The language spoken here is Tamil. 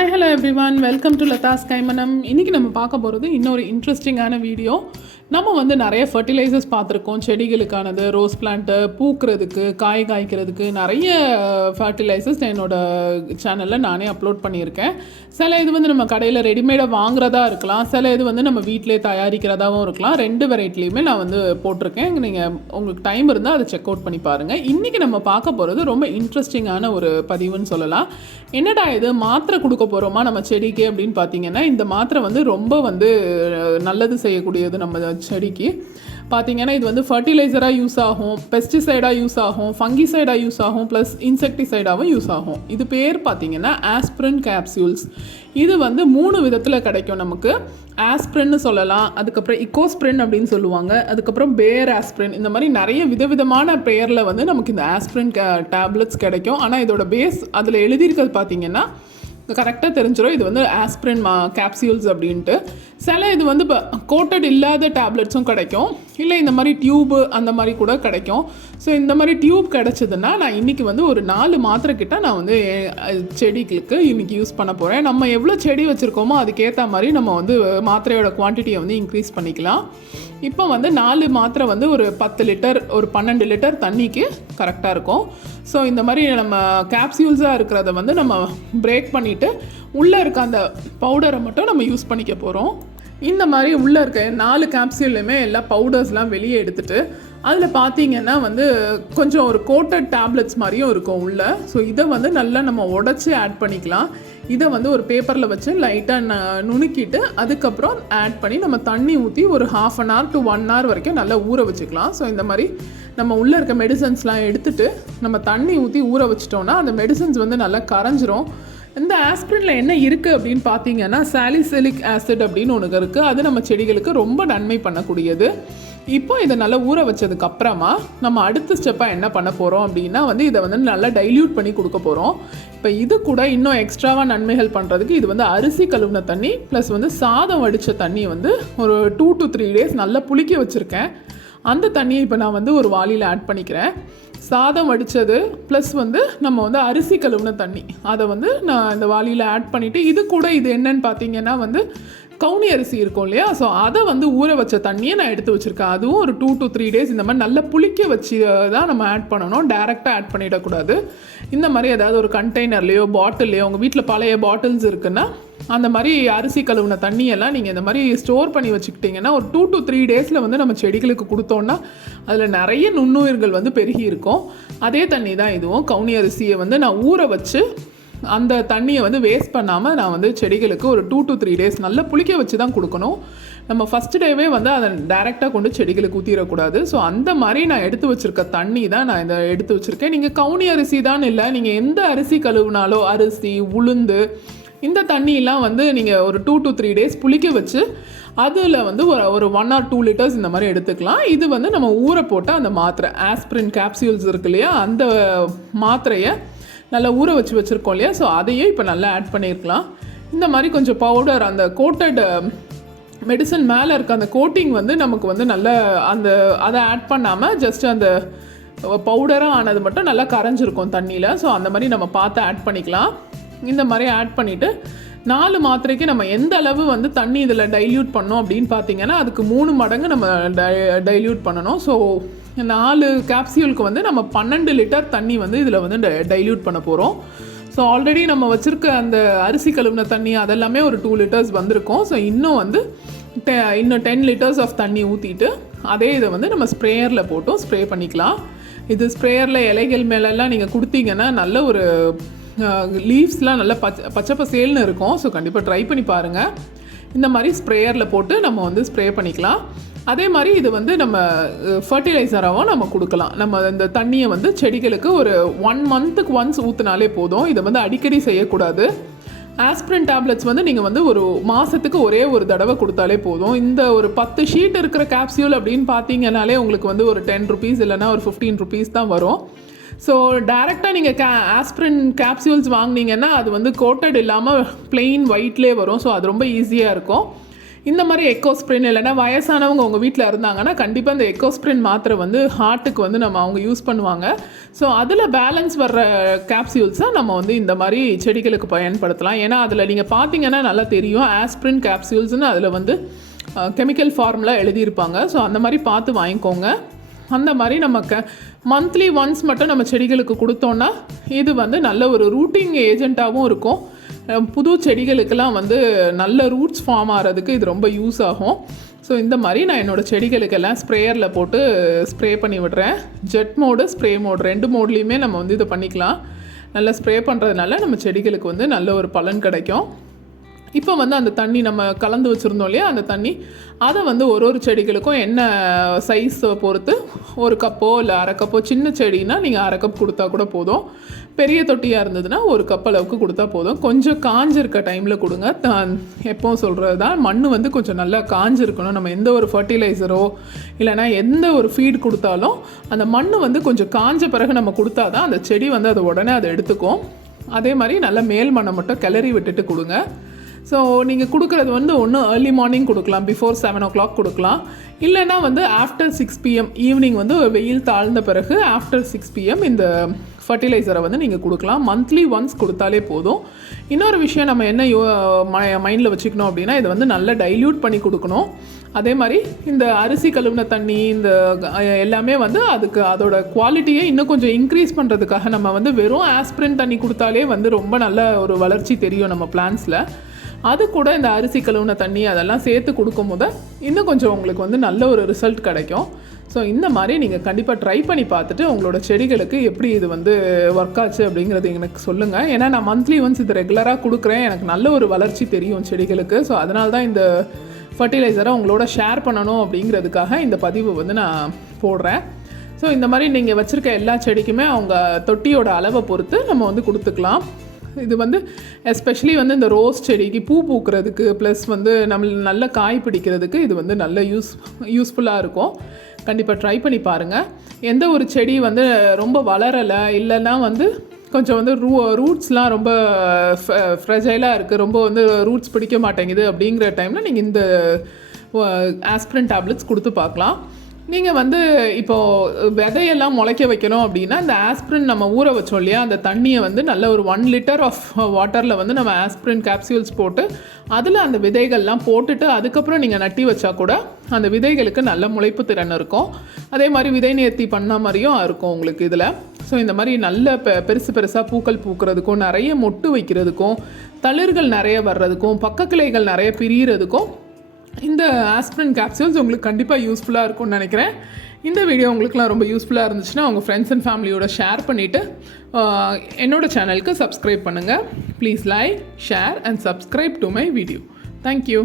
Hi, hello everyone. Welcome to Lathas Kaimanam. இன்னைக்கு நம்ம பார்க்க போகிறது இன்னொரு இன்ட்ரெஸ்டிங்கான வீடியோ. நம்ம வந்து நிறைய ஃபர்டிலைசர்ஸ் பார்த்துருக்கோம். செடிகளுக்கானது, ரோஸ் பிளான்ட்டு, பூக்கிறதுக்கு, காய் காய்க்கிறதுக்கு நிறைய ஃபர்டிலைசர்ஸ் என்னோட சேனலில் நானே அப்லோட் பண்ணியிருக்கேன். சில இது வந்து நம்ம கடையில் ரெடிமேடாக வாங்குறதா இருக்கலாம், சில இது வந்து நம்ம வீட்டிலே தயாரிக்கிறதாகவும் இருக்கலாம். ரெண்டு வெரைட்டிலையுமே நான் வந்து போட்டிருக்கேன். நீங்கள் உங்களுக்கு டைம் இருந்தால் அதை செக் அவுட் பண்ணி பாருங்கள். இன்றைக்கி நம்ம பார்க்க போகிறது ரொம்ப இன்ட்ரெஸ்டிங்கான ஒரு பதிவுன்னு சொல்லலாம். என்னடா இது மாத்திரை கொடுக்க போகிறோமா நம்ம செடிக்கு அப்படின்னு பார்த்தீங்கன்னா, இந்த மாத்திரை வந்து ரொம்ப வந்து நல்லது செய்யக்கூடியது நம்ம செடிக்கு. பார்த்தீங்கன்னா இது வந்து ஃபர்டிலைசராக யூஸ் ஆகும், பெஸ்டிசைடாக யூஸ் ஆகும், ஃபங்கிசைடாக யூஸ் ஆகும், ப்ளஸ் இன்செக்டிசைடாகவும் யூஸ் ஆகும். இது பேர் பார்த்தீங்கன்னா ஆஸ்பிரின் கேப்சூல்ஸ். இது வந்து 3 விதத்தில் கிடைக்கும் நமக்கு. ஆஸ்பிரின்னு சொல்லலாம், அதுக்கப்புறம் இக்கோஸ்பிரின் அப்படின்னு சொல்லுவாங்க, அதுக்கப்புறம் பேர் ஆஸ்பிரின். இந்த மாதிரி நிறைய விதவிதமான பெயரில் வந்து நமக்கு இந்த ஆஸ்பிரின் டேப்லெட்ஸ் கிடைக்கும். ஆனால் இதோட பேஸ் அதில் எழுதியிருக்கிறது பார்த்தீங்கன்னா கரெக்டாக தெரிஞ்சிடும் இது வந்து ஆஸ்பிரின் கேப்சியூல்ஸ் அப்படின்ட்டு. சில இது வந்து இப்போ கோட்டட் இல்லாத டேப்லெட்ஸும் கிடைக்கும், இல்லை இந்த மாதிரி டியூபு அந்த மாதிரி கூட கிடைக்கும். ஸோ இந்த மாதிரி டியூப் கிடச்சிதுன்னா நான் இன்றைக்கி வந்து ஒரு 4 மாத்திரை கிட்ட நான் வந்து செடிகளுக்கு இன்றைக்கி யூஸ் பண்ண போகிறேன். நம்ம எவ்வளோ செடி வச்சுருக்கோமோ அதுக்கேற்ற மாதிரி நம்ம வந்து மாத்திரையோட குவான்டிட்டியை வந்து இன்க்ரீஸ் பண்ணிக்கலாம். இப்போ வந்து 4 மாத்திரை வந்து ஒரு 10 லிட்டர் ஒரு 12 லிட்டர் தண்ணிக்கு கரெக்டாக இருக்கும். ஸோ இந்த மாதிரி நம்ம கேப்சியூல்ஸாக இருக்கிறத வந்து நம்ம பிரேக் பண்ணிவிட்டு உள்ளே இருக்க அந்த பவுடரை மட்டும் நம்ம யூஸ் பண்ணிக்க போகிறோம். இந்த மாதிரி உள்ளே இருக்க 4 கேப்சியூல்லையுமே எல்லா பவுடர்ஸ்லாம் வெளியே எடுத்துகிட்டு அதில் பார்த்தீங்கன்னா வந்து கொஞ்சம் ஒரு கோட்டட் டேப்லெட்ஸ் மாதிரியும் இருக்கும் உள்ளே. ஸோ இதை வந்து நல்லா நம்ம உடச்சி ஆட் பண்ணிக்கலாம். இதை வந்து ஒரு பேப்பரில் வச்சு லைட்டாக நுணுக்கிட்டு அதுக்கப்புறம் ஆட் பண்ணி நம்ம தண்ணி ஊற்றி ஒரு 1/2 hour to 1 hour வரைக்கும் நல்லா ஊற வச்சுக்கலாம். ஸோ இந்த மாதிரி நம்ம உள்ளே இருக்க மெடிசன்ஸ்லாம் எடுத்துகிட்டு நம்ம தண்ணி ஊற்றி ஊற வச்சிட்டோன்னா அந்த மெடிசன்ஸ் வந்து நல்லா கரைஞ்சிரும். இந்த ஆஸ்பிரினில் என்ன இருக்குது அப்படின்னு பார்த்தீங்கன்னா சாலிசிலிக் ஆசிட் அப்படின்னு ஒன்று இருக்குது. அது நம்ம செடிகளுக்கு ரொம்ப நன்மை பண்ணக்கூடியது. இப்போ இதை நல்லா ஊற வச்சதுக்கப்புறமா நம்ம அடுத்த ஸ்டெப்பாக என்ன பண்ண போகிறோம் அப்படின்னா வந்து இதை வந்து நல்லா டைல்யூட் பண்ணி கொடுக்க போகிறோம். இப்போ இது கூட இன்னும் எக்ஸ்ட்ராவாக நன்மைகள் பண்ணுறதுக்கு இது வந்து அரிசி கழுவின தண்ணி ப்ளஸ் வந்து சாதம் வடித்த தண்ணி வந்து ஒரு 2 to 3 days நல்லா புளிக்க வச்சுருக்கேன். அந்த தண்ணியை இப்போ நான் வந்து ஒரு வாளியில் ஆட் பண்ணிக்கிறேன். சாதம் வடித்தது ப்ளஸ் வந்து நம்ம வந்து அரிசி கழுவின தண்ணி அதை வந்து நான் இந்த வாளியில் ஆட் பண்ணிவிட்டு இது கூட இது என்னன்னு பார்த்தீங்கன்னா வந்து கவுனி அரிசி இருக்கும் இல்லையா, ஸோ அதை வந்து ஊற வச்ச தண்ணியை நான் எடுத்து வச்சுருக்கேன். அதுவும் ஒரு 2 to 3 days இந்த மாதிரி நல்லா புளிக்க வச்சு தான் நம்ம ஆட் பண்ணணும், டேரெக்டாக ஆட் பண்ணிடக்கூடாது. இந்த மாதிரி ஏதாவது ஒரு கண்டெய்னர்லேயோ பாட்டில்லையோ உங்கள் வீட்டில் பழைய பாட்டில்ஸ் இருக்குன்னா அந்த மாதிரி அரிசி கழுவுன தண்ணியெல்லாம் நீங்கள் இந்த மாதிரி ஸ்டோர் பண்ணி வச்சுக்கிட்டிங்கன்னா ஒரு 2 to 3 days வந்து நம்ம செடிகளுக்கு கொடுத்தோன்னா அதில் நிறைய நுண்ணுயிர்கள் வந்து பெருகி இருக்கும். அதே தண்ணி தான் இதுவும். கவுனி அரிசியை வந்து நான் ஊற வச்சு அந்த தண்ணியை வந்து வேஸ்ட் பண்ணாமல் நான் வந்து செடிகளுக்கு ஒரு 2 to 3 days நல்லா புளிக்க வச்சு தான் கொடுக்கணும். நம்ம ஃபஸ்ட் டேவே வந்து அதை டைரெக்டாக கொண்டு செடிகளுக்கு ஊற்றிடக்கூடாது. ஸோ அந்த மாதிரி நான் எடுத்து வச்சுருக்க தண்ணி தான் நான் இதை எடுத்து வச்சுருக்கேன். நீங்கள் கவுனி அரிசி தான் இல்லை, நீங்கள் எந்த அரிசி கழுவுனாலோ அரிசி உளுந்து இந்த தண்ணியெலாம் வந்து நீங்கள் ஒரு 2 to 3 days புளிக்க வச்சு அதில் வந்து ஒரு 1 or 2 liters இந்த மாதிரி எடுத்துக்கலாம். இது வந்து நம்ம ஊற போட்ட அந்த மாத்திரை ஆஸ்பிரின் கேப்சியூல்ஸ் இருக்கு இல்லையா, அந்த மாத்திரையை நல்லா ஊற வச்சுருக்கோம் இல்லையா, ஸோ அதையும் இப்போ நல்லா ஆட் பண்ணியிருக்கலாம். இந்த மாதிரி கொஞ்சம் பவுடர் அந்த கோட்டட் மெடிசன் மேலே இருக்க அந்த கோட்டிங் வந்து நமக்கு வந்து நல்ல அதை ஆட் பண்ணாமல் ஜஸ்ட் அந்த பவுடராக ஆனது மட்டும் நல்லா கரைஞ்சிருக்கும் தண்ணியில். ஸோ அந்த மாதிரி நம்ம பார்த்து ஆட் பண்ணிக்கலாம். இந்த மாதிரி ஆட் பண்ணிவிட்டு 4 மாத்திரைக்கு நம்ம எந்த அளவு வந்து தண்ணி இதில் டைல்யூட் பண்ணோம் அப்படின்னு பார்த்தீங்கன்னா அதுக்கு 3 மடங்கு நம்ம டைல்யூட் பண்ணணும். ஸோ 4 கேப்சியூலுக்கு வந்து நம்ம 12 லிட்டர் தண்ணி வந்து இதில் வந்து டைல்யூட் பண்ண போகிறோம். ஸோ ஆல்ரெடி நம்ம வச்சுருக்க அந்த அரிசி கழுவின தண்ணி அதெல்லாமே ஒரு 2 liters வந்திருக்கும். ஸோ இன்னும் 10 liters ஆஃப் தண்ணி ஊற்றிட்டு அதே இதை வந்து நம்ம ஸ்ப்ரேயரில் போட்டும் ஸ்ப்ரே பண்ணிக்கலாம். இது ஸ்ப்ரேயரில் இலைகள் மேலெல்லாம் நீங்கள் கொடுத்தீங்கன்னா நல்ல ஒரு லீவ்ஸ்லாம் நல்லா பச்சை பசேல்னு இருக்கும். ஸோ கண்டிப்பாக ட்ரை பண்ணி பாருங்கள். இந்த மாதிரி ஸ்ப்ரேயரில் போட்டு நம்ம வந்து ஸ்ப்ரே பண்ணிக்கலாம். அதே மாதிரி இது வந்து நம்ம ஃபர்டிலைசராகவும் நம்ம கொடுக்கலாம். நம்ம இந்த தண்ணியை வந்து செடிகளுக்கு ஒரு 1 month ஒன்ஸ் ஊற்றினாலே போதும். இதை வந்து அடிக்கடி செய்யக்கூடாது. ஆஸ்பிரின் டேப்லெட்ஸ் வந்து நீங்கள் வந்து ஒரு மாதத்துக்கு ஒரே ஒரு தடவை கொடுத்தாலே போதும். இந்த ஒரு 10 ஷீட் இருக்கிற கேப்சியூல் அப்படின்னு பார்த்தீங்கன்னாலே உங்களுக்கு வந்து ஒரு 10 rupees இல்லைனா ஒரு 15 rupees தான் வரும். ஸோ டேரெக்டாக நீங்கள் ஆஸ்பிரின் கேப்சியூல்ஸ் வாங்கினீங்கன்னா அது வந்து கோட்டட் இல்லாமல் பிளெயின் ஒயிட்லேயே வரும். ஸோ அது ரொம்ப ஈஸியாக இருக்கும். இந்த மாதிரி எக்கோஸ்ப்ரின் இல்லைன்னா வயசானவங்க உங்கள் வீட்டில் இருந்தாங்கன்னா கண்டிப்பாக இந்த எக்கோஸ்ப்ரின் மாத்திரை வந்து ஹார்ட்டுக்கு வந்து நம்ம அவங்க யூஸ் பண்ணுவாங்க. ஸோ அதில் பேலன்ஸ் வர்ற கேப்சியூல்ஸை நம்ம வந்து இந்த மாதிரி செடிகளுக்கு பயன்படுத்தலாம். ஏன்னா அதில் நீங்கள் பார்த்தீங்கன்னா நல்லா தெரியும், ஆஸ்பிரின் கேப்சியூல்ஸ்னு அதில் வந்து கெமிக்கல் ஃபார்முலா எழுதியிருப்பாங்க. ஸோ அந்த மாதிரி பார்த்து வாங்கிக்கோங்க. அந்த மாதிரி நமக்கு மந்த்லி ஒன்ஸ் மட்டும் நம்ம செடிகளுக்கு கொடுத்தோன்னா இது வந்து நல்ல ஒரு ரூட்டிங் ஏஜெண்ட்டாகவும் இருக்கும். புது செடிகளுக்கெல்லாம் வந்து நல்ல ரூட்ஸ் ஃபார்ம் ஆகிறதுக்கு இது ரொம்ப யூஸ் ஆகும். ஸோ இந்த மாதிரி நான் என்னோடய செடிகளுக்கெல்லாம் ஸ்ப்ரேயரில் போட்டு ஸ்ப்ரே பண்ணி விடுறேன். ஜெட் மோடு, ஸ்ப்ரே மோடு 2 மோட்லேயுமே நம்ம வந்து இதை பண்ணிக்கலாம். நல்லா ஸ்ப்ரே பண்ணுறதுனால நம்ம செடிகளுக்கு வந்து நல்ல ஒரு பலன் கிடைக்கும். இப்போ வந்து அந்த தண்ணி நம்ம கலந்து வச்சுருந்தோம் இல்லையா, அந்த தண்ணி அதை வந்து ஒரு செடிகளுக்கும் என்ன சைஸை பொறுத்து 1 கப்போ இல்லை 1/2 கப்போ, சின்ன செடினா நீங்கள் 1/2 கப் கொடுத்தா கூட போதும். பெரிய தொட்டியாக இருந்ததுன்னா 1 கப் அளவுக்கு கொடுத்தா போதும். கொஞ்சம் காஞ்சிருக்க டைமில் கொடுங்க. எப்போவும் சொல்கிறது தான், மண் வந்து கொஞ்சம் நல்லா காஞ்சிருக்கணும். நம்ம எந்த ஒரு ஃபர்டிலைசரோ இல்லைனா எந்த ஒரு ஃபீட் கொடுத்தாலும் அந்த மண் வந்து கொஞ்சம் காஞ்ச பிறகு நம்ம கொடுத்தா தான் அந்த செடி வந்து அதை உடனே அதை எடுத்துக்கும். அதே மாதிரி நல்லா மேல் மண்ணை மட்டும் கிளறி விட்டுட்டு கொடுங்க. ஸோ நீங்கள் கொடுக்குறது வந்து ஒன்று ஏர்லி மார்னிங் கொடுக்கலாம், பிஃபோர் 7 o'clock கொடுக்கலாம். இல்லைன்னா வந்து ஆஃப்டர் 6 PM ஈவினிங் வந்து வெயில் தாழ்ந்த பிறகு ஆஃப்டர் 6 PM இந்த ஃபர்டிலைசரை வந்து நீங்கள் கொடுக்கலாம். மந்த்லி ஒன்ஸ் கொடுத்தாலே போதும். இன்னொரு விஷயம் நம்ம என்ன மைண்டில் வச்சுக்கணும் அப்படின்னா, இதை வந்து நல்லா டைல்யூட் பண்ணி கொடுக்கணும். அதே மாதிரி இந்த அரிசி கழுவின தண்ணி இந்த எல்லாமே வந்து அதுக்கு அதோட குவாலிட்டியை இன்னும் கொஞ்சம் இன்க்ரீஸ் பண்ணுறதுக்காக நம்ம வந்து வெறும் ஆஸ்பிரின் தண்ணி கொடுத்தாலே வந்து ரொம்ப நல்ல ஒரு வளர்ச்சி தெரியும் நம்ம பிளான்ஸில். அது கூட இந்த அரிசி கழுவுன தண்ணி அதெல்லாம் சேர்த்து கொடுக்கும்போது இன்னும் கொஞ்சம் உங்களுக்கு வந்து நல்ல ஒரு ரிசல்ட் கிடைக்கும். ஸோ இந்த மாதிரி நீங்கள் கண்டிப்பாக ட்ரை பண்ணி பார்த்துட்டு உங்களோட செடிகளுக்கு எப்படி இது வந்து ஒர்க் ஆச்சு அப்படிங்கிறது எனக்கு சொல்லுங்கள். ஏன்னா நான் மந்த்லி ஒன்ஸ் இது ரெகுலராக கொடுக்குறேன், எனக்கு நல்ல ஒரு வளர்ச்சி தெரியும் செடிகளுக்கு. ஸோ அதனால தான் இந்த ஃபர்டிலைசரை உங்களோட ஷேர் பண்ணணும் அப்படிங்கிறதுக்காக இந்த பதிவு வந்து நான் போடுறேன். ஸோ இந்த மாதிரி நீங்கள் வச்சுருக்க எல்லா செடிக்குமே அவங்க தொட்டியோட அளவை பொறுத்து நம்ம வந்து கொடுத்துக்கலாம். இது வந்து எஸ்பெஷலி வந்து இந்த ரோஸ் செடிக்கு பூ பூக்கிறதுக்கு ப்ளஸ் வந்து நல்ல காய் பிடிக்கிறதுக்கு இது வந்து நல்ல யூஸ்ஃபுல்லாக இருக்கும். கண்டிப்பாக ட்ரை பண்ணி பாருங்கள். எந்த ஒரு செடி வந்து ரொம்ப வளரலை இல்லைன்னா வந்து கொஞ்சம் வந்து ரூட்ஸ்லாம் ரொம்ப ஃப்ரெஜைலாக இருக்குது, ரொம்ப வந்து ரூட்ஸ் பிடிக்க மாட்டேங்குது அப்படிங்கிற டைமில் நீங்கள் இந்த ஆஸ்பிரின் டேப்லெட்ஸ் கொடுத்து பார்க்கலாம். நீங்கள் வந்து இப்போது விதையெல்லாம் முளைக்க வைக்கணும் அப்படின்னா இந்த ஆஸ்பிரின் நம்ம ஊற வச்சோம் இல்லையா, அந்த தண்ணியை வந்து நல்ல ஒரு 1 லிட்டர் ஆஃப் வாட்டரில் வந்து நம்ம ஆஸ்பிரின் கேப்சியூல்ஸ் போட்டு அதில் அந்த விதைகள்லாம் போட்டுட்டு அதுக்கப்புறம் நீங்கள் நட்டி வச்சா கூட அந்த விதைகளுக்கு நல்ல முளைப்பு திறன் இருக்கும். அதே மாதிரி விதை நேர்த்தி பண்ண மாதிரியும் இருக்கும் உங்களுக்கு இதில். ஸோ இந்த மாதிரி நல்ல பெருசு பெருசாக பூக்கள் பூக்கிறதுக்கும் நிறைய மொட்டு வைக்கிறதுக்கும் தளிர்கள் நிறைய வர்றதுக்கும் பக்கக்கிளைகள் நிறைய பிரிகிறதுக்கும் இந்த ஆஸ்பிரின் கேப்சூல்ஸ் உங்களுக்கு கண்டிப்பாக யூஸ்ஃபுல்லாக இருக்கும்னு நினைக்கிறேன். இந்த வீடியோ உங்களுக்குலாம் ரொம்ப யூஸ்ஃபுல்லாக இருந்துச்சுன்னா உங்கள் ஃப்ரெண்ட்ஸ் அண்ட் ஃபேமிலியோட ஷேர் பண்ணிவிட்டு என்னோடய சேனலுக்கு சப்ஸ்கிரைப் பண்ணுங்கள். Please like, share and subscribe to my video. Thank you.